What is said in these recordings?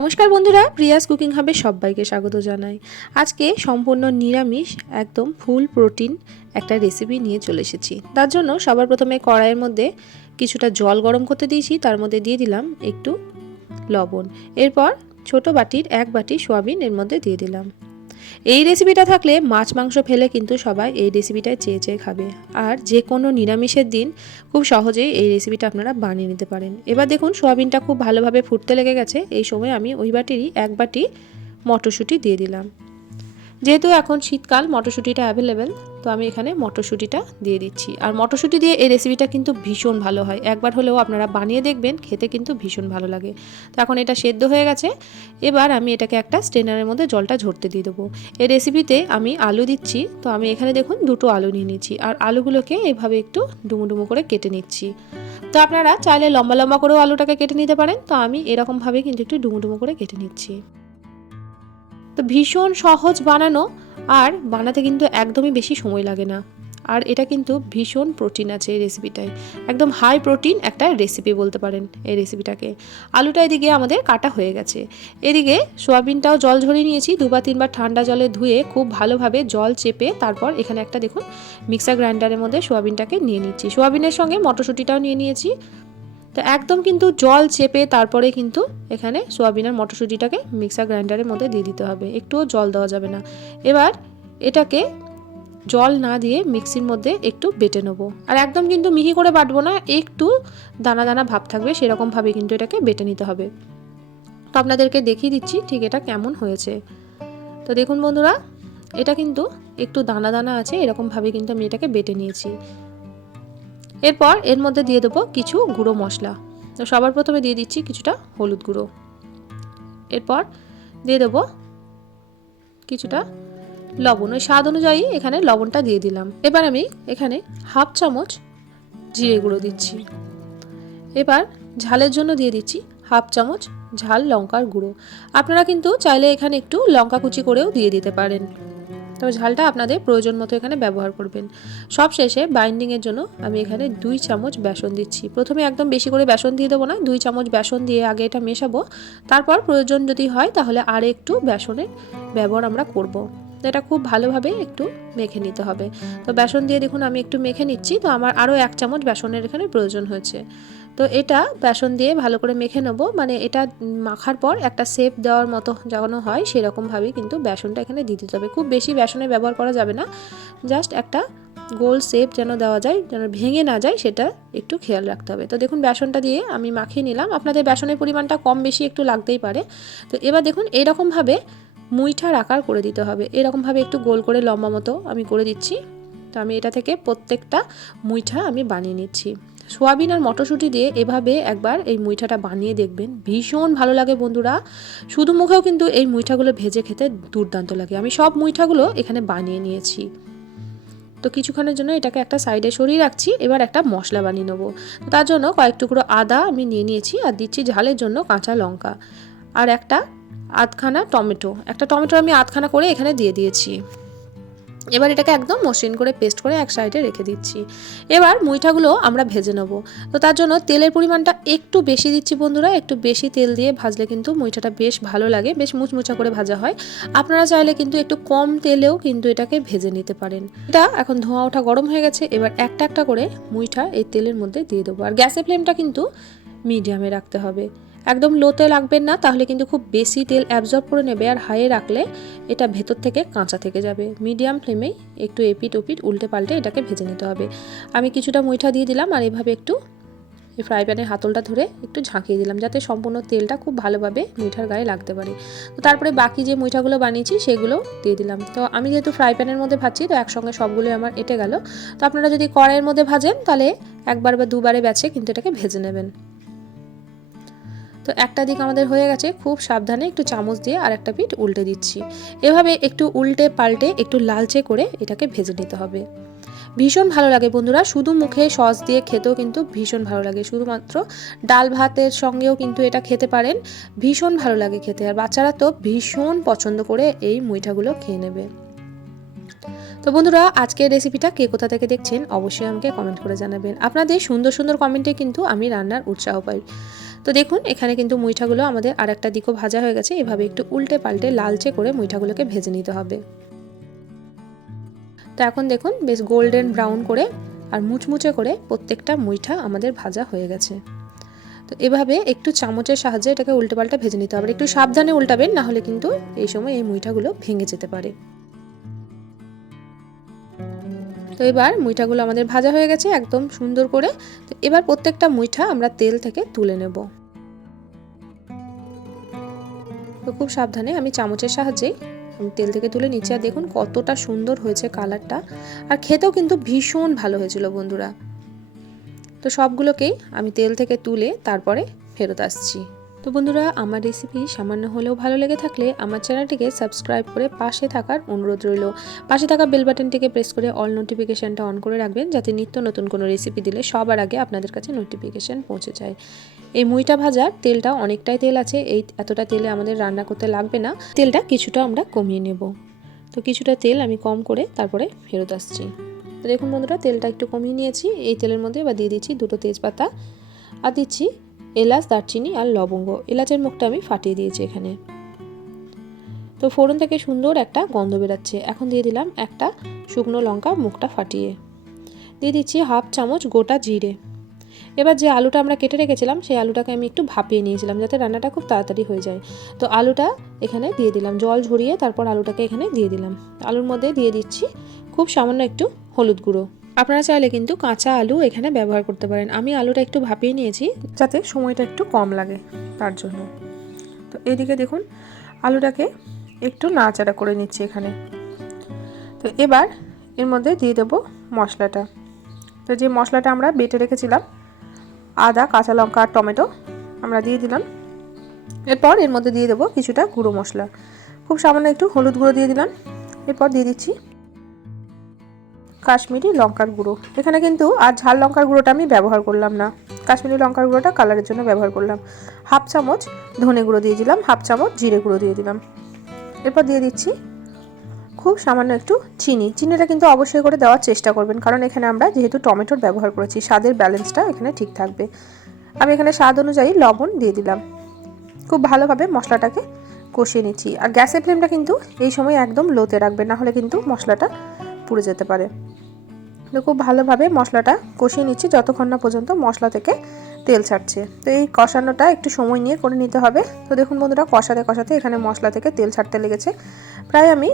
নমস্কার বন্ধুরা, Prius cooking হাবে সবাইকে স্বাগত জানাই। আজকে সম্পূর্ণ নিরামিষ, একদম ফুল প্রোটিন একটা রেসিপি নিয়ে চলে এসেছি। তার জন্য সবার প্রথমে কড়াইয়ের মধ্যে কিছুটা জল গরম করতে দিয়েছি, তার মধ্যে দিয়ে দিলাম একটু লবণ। এরপর ছোট বাটির এক বাটি সোয়াবিন এর মধ্যে দিয়ে দিলাম। এই রেসিপিটা থাকলে মাছ, মাংস ফেলে কিন্তু সবাই এই রেসিপিটাই চেয়ে চেয়ে খাবে। আর যে কোনো নিরামিষের দিন খুব সহজেই এই রেসিপিটা আপনারা বানিয়ে নিতে পারেন। এবার দেখুন, সোয়াবিনটা খুব ভালোভাবে ফুটতে লেগে গেছে। এই সময় আমি ওই বাটিরই এক বাটি মটরশুঁটি দিয়ে দিলাম। যেহেতু এখন শীতকাল, মটরশুঁটিটা অ্যাভেলেবেল তো আমি এখানে মটরশুঁটিটা দিয়ে দিচ্ছি। আর মটরশুঁটি দিয়ে এই রেসিপিটা কিন্তু ভীষণ ভালো হয়। একবার হলেও আপনারা বানিয়ে দেখবেন, খেতে কিন্তু ভীষণ ভালো লাগে। তো এখন এটা সেদ্ধ হয়ে গেছে। এবার আমি এটাকে একটা স্টেনারের মধ্যে জলটা ঝরতে দিয়ে দেবো। এই রেসিপিতে আমি আলু দিচ্ছি। তো আমি এখানে দেখুন দুটো আলু নিয়ে নিচ্ছি। আর আলুগুলোকে এভাবে একটু ডুমো করে কেটে নিচ্ছি। তো আপনারা চাইলে লম্বা লম্বা করেও আলুটাকে কেটে নিতে পারেন। তো আমি এরকমভাবে কিন্তু একটু ডুমো করে কেটে নিচ্ছি। তো ভীষণ সহজ বানানো আর বানাতে কিন্তু একদমই বেশি সময় লাগে না। আর এটা কিন্তু ভীষণ প্রোটিন আছে এই রেসিপিটায় একদম হাই প্রোটিন একটা রেসিপি বলতে পারেন এই রেসিপিটাকে আলুটা এদিকে আমাদের কাটা হয়ে গেছে। এদিকে সোয়াবিনটাও জল ঝরিয়ে নিয়েছি দুবার তিনবার ঠান্ডা জলে ধুয়ে খুব ভালোভাবে জল চেপে তারপর এখানে একটা দেখুন মিক্সার গ্রাইন্ডারের মধ্যে সোয়াবিনটাকে নিয়ে নিচ্ছি। সোয়াবিনের সঙ্গে মটরশুঁটিটাও নিয়ে নিয়েছি। তো একদম কিন্তু জল চেপে তারপরে কিন্তু এখানে সোয়াবিন আর মটরশুঁটিটাকে মিক্সার গ্রাইন্ডারের মধ্যে দিয়ে দিতে হবে। একটুও জল দেওয়া যাবে না। এবার এটাকে জল না দিয়ে মিক্সির মধ্যে একটু বেটে নেব। আর একদম কিন্তু মিহি করে বাটবো না, একটু দানা দানা ভাব থাকবে, সেরকমভাবে কিন্তু এটাকে বেটে নিতে হবে। তো আপনাদেরকে দেখিয়ে দিচ্ছি ঠিক এটা কেমন হয়েছে। তো দেখুন বন্ধুরা, এটা কিন্তু একটু দানা দানা আছে, এরকমভাবে কিন্তু আমি এটাকে বেটে নিয়েছি। এরপর এর মধ্যে দিয়ে দেবো কিছু গুঁড়ো মশলা। তো সবার প্রথমে দিয়ে দিচ্ছি কিছুটা হলুদ গুঁড়ো। এরপর দিয়ে দেবো কিছুটা লবণ। ওই স্বাদ অনুযায়ী এখানে লবণটা দিয়ে দিলাম। এবার আমি এখানে হাফ চামচ জিরে গুঁড়ো দিচ্ছি। এবার ঝালের জন্য দিয়ে দিচ্ছি হাফ চামচ ঝাল লঙ্কার গুঁড়ো। আপনারা কিন্তু চাইলে এখানে একটু লঙ্কা কুচি করেও দিয়ে দিতে পারেন। তবে ঝালটা আপনাদের প্রয়োজন মতো এখানে ব্যবহার করবেন। সব শেষে বাইন্ডিংয়ের জন্য আমি এখানে দুই চামচ বেসন দিচ্ছি। প্রথমে একদম বেশি করে বেসন দিয়ে দেবো না, দুই চামচ বেসন দিয়ে আগে এটা মেশাবো। তারপর প্রয়োজন যদি হয় তাহলে আর একটু বেসনের ব্যবহার আমরা করব। তো এটা খুব ভালোভাবে একটু মেখে নিতে হবে। তো বেসন দিয়ে দেখুন আমি একটু মেখে নিচ্ছি। তো আমার আরও এক চামচ বেসনের এখানে প্রয়োজন হয়েছে। তো এটা বেসন দিয়ে ভালো করে মেখে নেব। মানে এটা মাখার পর একটা শেপ দেওয়ার মতো যখন হয় সেরকমভাবেই কিন্তু বেসনটা এখানে দিতে হবে। খুব বেশি বেসনে ব্যবহার করা যাবে না। জাস্ট একটা গোল শেপ যেন দেওয়া যায়, যেন ভেঙে না যায় সেটা একটু খেয়াল রাখতে হবে। তো দেখুন বেসনটা দিয়ে আমি মাখিয়ে নিলাম। আপনাদের বেসনের পরিমাণটা কম বেশি একটু লাগতেই পারে। তো এবার দেখুন এরকমভাবে মুইঠার আকার করে দিতে হবে। এরকমভাবে একটু গোল করে লম্বা মতো আমি করে দিচ্ছি। তো আমি এটা থেকে প্রত্যেকটা মুইঠা আমি বানিয়ে নিচ্ছি। সোয়াবিন আর মটরশুঁটি দিয়ে এভাবে একবার এই মুইঠাটা বানিয়ে দেখবেন। ভীষণ ভালো লাগে বন্ধুরা। শুধু মুখেও কিন্তু এই মুইঠাগুলো ভেজে খেতে দুর্দান্ত লাগে। আমি সব মুইঠাগুলো এখানে বানিয়ে নিয়েছি। তো কিছুক্ষণের জন্য এটাকে একটা সাইডে সরিয়ে রাখছি। এবার একটা মশলা বানিয়ে নেব। তার জন্য কয়েক টুকরো আদা আমি নিয়ে নিয়েছি আর দিচ্ছি ঝালের জন্য কাঁচা লঙ্কা। আর একটা আধখানা টমেটো। একটা টমেটো আমি আধখানা করে এখানে দিয়ে দিয়েছি। এবার এটাকে একদম মসৃণ করে পেস্ট করে এক সাইডে রেখে দিচ্ছি। এবার মুইঠাগুলো আমরা ভেজে নেব। তো তার জন্য তেলের পরিমাণটা একটু বেশি দিচ্ছি বন্ধুরা, একটু বেশি তেল দিয়ে ভাজলে কিন্তু মুইঠাটা বেশ ভালো লাগে, বেশ মুচমুচা করে ভাজা হয়। আপনারা চাইলে কিন্তু একটু কম তেলেও কিন্তু এটাকে ভেজে নিতে পারেন। এটা এখন ধোঁয়া ওঠা গরম হয়ে গেছে, এবার একটা একটা করে মুইঠা এই তেলের মধ্যে দিয়ে দেবো। আর গ্যাসের ফ্লেমটা কিন্তু মিডিয়ামে রাখতে হবে। একদম লোতে রাখবেন না, তাহলে কিন্তু খুব বেশি তেল অ্যাবজর্ব করে নেবে আর হাইয়ে রাখলে এটা ভেতর থেকে কাঁচা থেকে যাবে। মিডিয়াম ফ্লেমেই একটু এপিট ওপিট উল্টে পাল্টে এটাকে ভেজে নিতে হবে। আমি কিছুটা মুইঠা দিয়ে দিলাম আর এভাবে একটু এই ফ্রাই প্যানের হাতলটা ধরে একটু ঝাঁকিয়ে দিলাম যাতে সম্পূর্ণ তেলটা খুব ভালোভাবে মিঠার গায়ে লাগতে পারে। তো তারপরে বাকি যে মুইঠাগুলো বানিয়েছি সেগুলো দিয়ে দিলাম। তো আমি যেহেতু ফ্রাই প্যানের মধ্যে ভাজছি, তো একসঙ্গে সবগুলোই আমার এটে গেল। তো আপনারা যদি কড়াইয়ের মধ্যে ভাজেন তাহলে একবার বা দুবারে ব্যাচে কিন্তু এটাকে ভেজে নেবেন। তো একটা দিক আমাদের হয়ে গেছে, খুব সাবধানে একটু চামচ দিয়ে আর একটা পিঠ উল্টে দিচ্ছি। এভাবে একটু উল্টে পাল্টে একটু লালচে করে এটাকে ভেজে নিতে হবে। ভীষণ ভালো লাগে বন্ধুরা, শুধু মুখে সস দিয়ে খেতেও কিন্তু ভীষণ ভালো লাগে। শুধুমাত্র ডাল ভাতের সঙ্গেও কিন্তু এটা খেতে পারেন, ভীষণ ভালো লাগে খেতে। আর বাচ্চারা তো ভীষণ পছন্দ করে এই মুইঠাগুলো খেয়ে নেবে। তো বন্ধুরা, আজকের রেসিপিটা কে কোথা থেকে দেখছেন অবশ্যই আমাকে কমেন্ট করে জানাবেন। আপনাদের সুন্দর সুন্দর কমেন্টে কিন্তু আমি রান্নার উৎসাহ পাই। তো দেখুন, এখানে কিন্তু মুইঠাগুলো আমাদের আর একটা দিকও ভাজা হয়ে গেছে। এভাবে একটু উল্টে পাল্টে লালচে করে মুইঠাগুলোকে ভেজে নিতে হবে। তো এখন দেখুন, বেশ গোল্ডেন ব্রাউন করে আর মুচমুচে করে প্রত্যেকটা মুইঠা আমাদের ভাজা হয়ে গেছে। তো এভাবে একটু চামচের সাহায্যে এটাকে উল্টে পাল্টা ভেজে নিতে হবে। একটু সাবধানে উল্টাবেন না হলে কিন্তু এই সময় এই মুইঠাগুলো ভেঙে যেতে পারে। তো এবার মুইঠাগুলো আমাদের ভাজা হয়ে গেছে একদম সুন্দর করে। তো এবার প্রত্যেকটা মুইঠা আমরা তেল থেকে তুলে নেব। তো খুব সাবধানে আমি চামচের সাহায্যে আমি তেল থেকে তুলে নিচ্ছি। আর দেখুন কতটা সুন্দর হয়েছে কালারটা। আর খেতেও কিন্তু ভীষণ ভালো হয়েছিল বন্ধুরা। তো সবগুলোকেই আমি তেল থেকে তুলে তারপরে ফেরত আসছি। তো বন্ধুরা, আমার রেসিপি সামান্য হলেও ভালো লেগে থাকলে আমার চ্যানেলটিকে সাবস্ক্রাইব করে পাশে থাকার অনুরোধ রইল। পাশে থাকা বেল বাটনটিকে প্রেস করে অল নোটিফিকেশানটা অন করে রাখবেন, যাতে নিত্য নতুন কোনো রেসিপি দিলে সবার আগে আপনাদের কাছে নোটিফিকেশান পৌঁছে যায়। এই মুইটা ভাজার তেলটা অনেকটাই তেল আছে, এই এতটা তেলে আমাদের রান্না করতে লাগবে না। তেলটা কিছুটা আমরা কমিয়ে নেব। তো কিছুটা তেল আমি কম করে তারপরে ফেরত আসছি। তো দেখুন বন্ধুরা, তেলটা একটু কমিয়ে নিয়েছি। এই তেলের মধ্যে এবার দিয়ে দিচ্ছি দুটো তেজপাতা। আর দিচ্ছি এলাচ, দারচিনি আর লবঙ্গ। এলাচের মুখটা আমি ফাটিয়ে দিয়েছি এখানে। তো ফোড়ন থেকে সুন্দর একটা গন্ধ বেরাচ্ছে। এখন দিয়ে দিলাম একটা শুকনো লঙ্কা মুখটা ফাটিয়ে। দিয়ে দিচ্ছি হাফ চামচ গোটা জিরে। এবার যে আলুটা আমরা কেটে রেখেছিলাম, সেই আলুটাকে আমি একটু ভাপিয়ে নিয়েছিলাম যাতে রান্নাটা খুব তাড়াতাড়ি হয়ে যায়। তো আলুটা এখানে দিয়ে দিলাম। জল ঝরিয়ে তারপর আলুটাকে এখানে দিয়ে দিলাম। আলুর মধ্যে দিয়ে দিচ্ছি খুব সামান্য একটু হলুদ গুঁড়ো। আপনারা চাইলে কিন্তু কাঁচা আলু এখানে ব্যবহার করতে পারেন। আমি আলুটা একটু ভাপিয়ে নিয়েছি যাতে সময়টা একটু কম লাগে তার জন্য। তো এদিকে দেখুন, আলুটাকে একটু নাড়াচাড়া করে নিচ্ছি এখানে। তো এবার এর মধ্যে দিয়ে দেবো মশলাটা। তো যে মশলাটা আমরা বেটে রেখেছিলাম, আদা, কাঁচা লঙ্কা আর টমেটো, আমরা দিয়ে দিলাম। এরপর এর মধ্যে দিয়ে দেবো কিছুটা গুঁড়ো মশলা। খুব সামান্য একটু হলুদ গুঁড়ো দিয়ে দিলাম। এরপর দিয়ে দিচ্ছি কাশ্মীরি লঙ্কার গুঁড়ো। এখানে কিন্তু আর ঝাল লঙ্কার গুঁড়োটা আমি ব্যবহার করলাম না। কাশ্মীরি লঙ্কার গুঁড়োটা কালারের জন্য ব্যবহার করলাম। হাফ চামচ ধনে গুঁড়ো দিয়ে দিলাম, হাফ চামচ জিরে গুঁড়ো দিয়ে দিলাম। এরপর দিয়ে দিচ্ছি খুব সামান্য একটু চিনি। চিনিটা কিন্তু অবশ্যই করে দেওয়ার চেষ্টা করবেন, কারণ এখানে আমরা যেহেতু টমেটোর ব্যবহার করেছি, স্বাদের ব্যালেন্সটা এখানে ঠিক থাকবে। আমি এখানে স্বাদ অনুযায়ী লবণ দিয়ে দিলাম। খুব ভালোভাবে মশলাটাকে কষিয়ে নিচ্ছি। আর গ্যাসের ফ্লেমটা কিন্তু এই সময় একদম লোতে রাখবে না হলে কিন্তু মশলাটা পুড়ে যেতে পারে। তো খুব ভালোভাবে মশলাটা কষিয়ে নিচ্ছি যতক্ষণ না পর্যন্ত মশলা থেকে তেল ছাড়ছে। তো এই কষানোটা একটু সময় নিয়ে করে নিতে হবে। তো দেখুন বন্ধুরা, কষাতে কষাতে এখানে মশলা থেকে তেল ছাড়তে লেগেছে। প্রায় আমি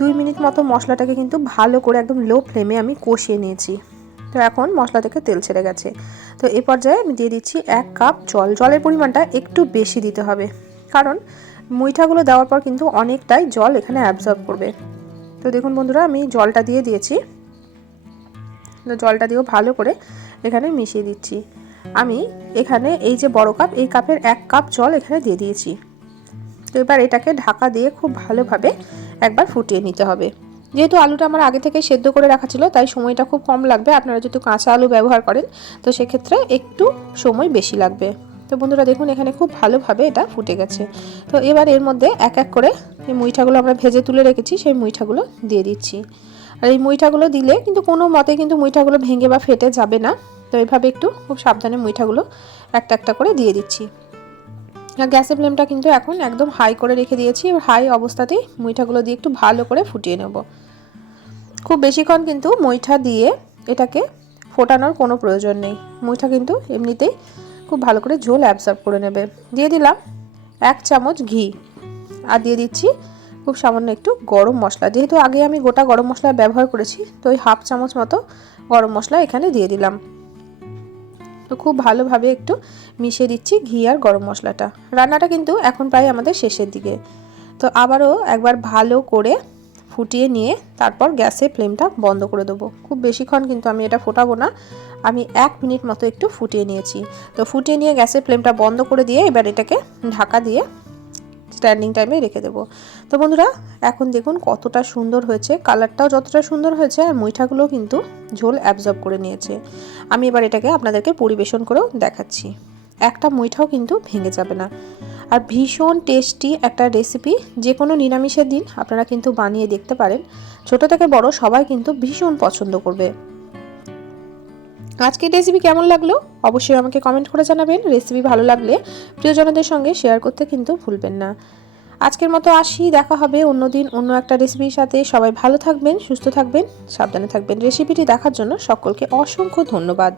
দুই মিনিট মতো মশলাটাকে কিন্তু ভালো করে একদম লো ফ্লেমে আমি কষিয়ে নিয়েছি। তো এখন মশলা থেকে তেল ছেড়ে গেছে। তো এই পর্যায়ে আমি দিয়ে দিচ্ছি এক কাপ জল। জলের পরিমাণটা একটু বেশি দিতে হবে। কারণ মুইঠাগুলো দেওয়ার পর কিন্তু অনেকটাই জল এখানে অ্যাবজর্ব করবে। তো দেখুন বন্ধুরা, আমি জলটা দিয়ে দিয়েছি। তো জলটা দিয়েও ভালো করে এখানে মিশিয়ে দিচ্ছি। আমি এখানে এই যে বড় কাপ, এই কাপের এক কাপ জল এখানে দিয়ে দিয়েছি। তো এবার এটাকে ঢাকা দিয়ে খুব ভালোভাবে একবার ফুটিয়ে নিতে হবে। যেহেতু আলুটা আমার আগে থেকে সেদ্ধ করে রাখা ছিল, তাই সময়টা খুব কম লাগবে। আপনারা যেহেতু কাঁচা আলু ব্যবহার করেন, তো সেক্ষেত্রে একটু সময় বেশি লাগবে। তো বন্ধুরা দেখুন, এখানে খুব ভালোভাবে এটা ফুটে গেছে। তো এবার এর মধ্যে এক এক করে এই মুইঠাগুলো আমরা ভেজে তুলে রেখেছি, সেই মুইঠাগুলো দিয়ে দিচ্ছি। আর এই মুইঠাগুলো দিলে কিন্তু কোনো মতে কিন্তু মুইঠাগুলো ভেঙে বা ফেটে যাবে না। তো এইভাবে একটু খুব সাবধানে মুইঠাগুলো একটা একটা করে দিয়ে দিচ্ছি। আর গ্যাসের ফ্লেমটা কিন্তু এখন একদম হাই করে রেখে দিয়েছি হাই অবস্থাতেই মুইঠাগুলো দিয়ে একটু ভালো করে ফুটিয়ে নেব। খুব বেশিক্ষণ কিন্তু মুইঠা দিয়ে এটাকে ফোটানোর কোনো প্রয়োজন নেই। মুইঠা কিন্তু এমনিতেই খুব ভালো করে ঝোল অ্যাবসর্ব করে নেবে। দিয়ে দিলাম এক চামচ ঘি। আর দিয়ে দিচ্ছি খুব সামান্য একটু গরম মশলা। যেহেতু আগে আমি গোটা গরম মশলা ব্যবহার করেছি, তো ওই হাফ চামচ মতো গরম মশলা এখানে দিয়ে দিলাম। তো খুব ভালোভাবে একটু মিশিয়ে দিচ্ছি ঘি আর গরম মশলাটা। রান্নাটা কিন্তু এখন প্রায় আমাদের শেষের দিকে। তো আবারও একবার ভালো করে ফুটিয়ে নিয়ে তারপর গ্যাসে ফ্লেমটা বন্ধ করে দেবো। খুব বেশিক্ষণ কিন্তু আমি এটা ফোটাবো না। আমি এক মিনিট মতো একটু ফুটিয়ে নিয়েছি। তো ফুটিয়ে নিয়ে গ্যাসের ফ্লেমটা বন্ধ করে দিয়ে এবার এটাকে ঢাকা দিয়ে স্ট্যান্ডিং টাইমে রেখে দেবো। তো বন্ধুরা, এখন দেখুন কতটা সুন্দর হয়েছে। কালারটাও যতটা সুন্দর হয়েছে আর মুইঠাগুলো কিন্তু ঝোল অ্যাবজর্ব করে নিয়েছে। আমি এবার এটাকে আপনাদেরকে পরিবেশন করেও দেখাচ্ছি। একটা মুইঠাও কিন্তু ভেঙে যাবে না। আর ভীষণ টেস্টি একটা রেসিপি যে কোনো নিরামিষের দিন আপনারা কিন্তু বানিয়ে দেখতে পারেন। ছোট থেকে বড় সবাই কিন্তু ভীষণ পছন্দ করবে। আজকের রেসিপি কেমন লাগল? অবশ্যই আমাকে কমেন্ট করে জানাবেন। রেসিপি ভালো লাগলে প্রিয়জনদের সঙ্গে শেয়ার করতে কিন্তু ভুলবেন না। আজকের মতো আসি, দেখা হবে অন্যদিন অন্য একটা রেসিপির সাথে। সবাই ভালো থাকবেন, সুস্থ থাকবেন, সাবধানে থাকবেন। রেসিপিটি দেখার জন্য সকলকে অসংখ্য ধন্যবাদ।